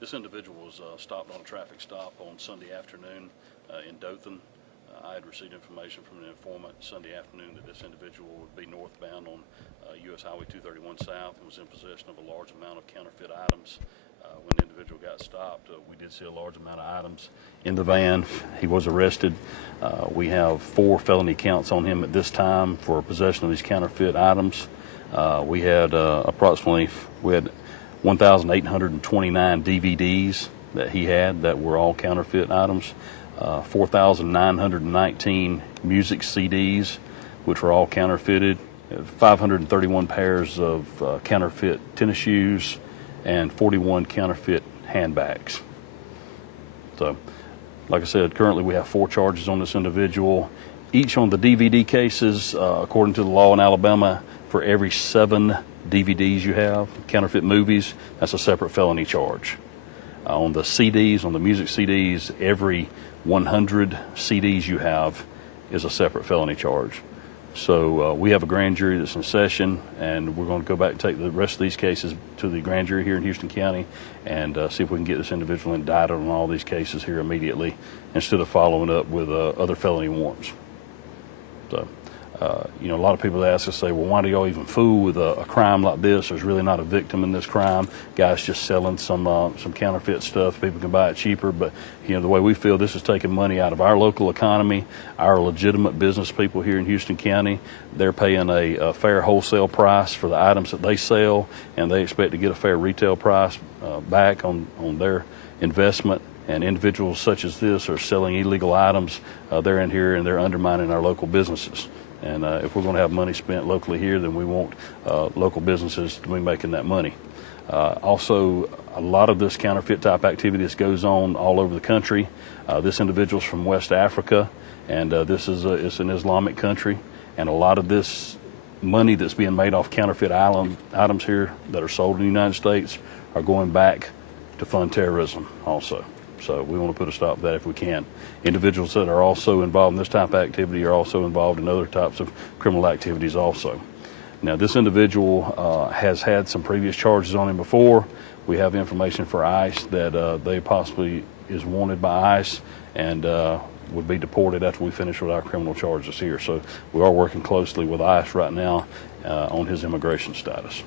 This individual was stopped on a traffic stop on Sunday afternoon in Dothan. I had received information from an informant Sunday afternoon that this individual would be northbound on U.S. Highway 231 South and was in possession of a large amount of counterfeit items. When the individual got stopped, we did see a large amount of items in the van. He was arrested. We have 4 felony counts on him at this time for possession of these counterfeit items. We had 1,829 DVDs that he had that were all counterfeit items, 4,919 music CDs, which were all counterfeited, 531 pairs of counterfeit tennis shoes, and 41 counterfeit handbags. So, like I said, currently we have 4 charges on this individual. Each on the DVD cases, according to the law in Alabama, for every 7 DVDs you have, counterfeit movies, that's a separate felony charge. On the CDs, on the music CDs, every 100 CDs you have is a separate felony charge. So we have a grand jury that's in session, and we're going to go back and take the rest of these cases to the grand jury here in Houston County and see if we can get this individual indicted on all these cases here immediately instead of following up with other felony warrants. So, a lot of people ask us, say, well, why do y'all even fool with a crime like this? There's really not a victim in this crime. Guys just selling some counterfeit stuff. People can buy it cheaper. But, the way we feel, this is taking money out of our local economy, our legitimate business people here in Houston County. They're paying a fair wholesale price for the items that they sell, and they expect to get a fair retail price back on their investment. And individuals such as this are selling illegal items. They're in here and they're undermining our local businesses. And if we're going to have money spent locally here, then we want local businesses to be making that money. Also, a lot of this counterfeit type activity that goes on all over the country. This individual's from West Africa, and this is it's an Islamic country. And a lot of this money that's being made off counterfeit items here that are sold in the United States are going back to fund terrorism also. So we want to put a stop to that if we can. Individuals that are also involved in this type of activity are also involved in other types of criminal activities also. Now, this individual has had some previous charges on him before. We have information for ICE that they possibly is wanted by ICE and would be deported after we finish with our criminal charges here. So we are working closely with ICE right now on his immigration status.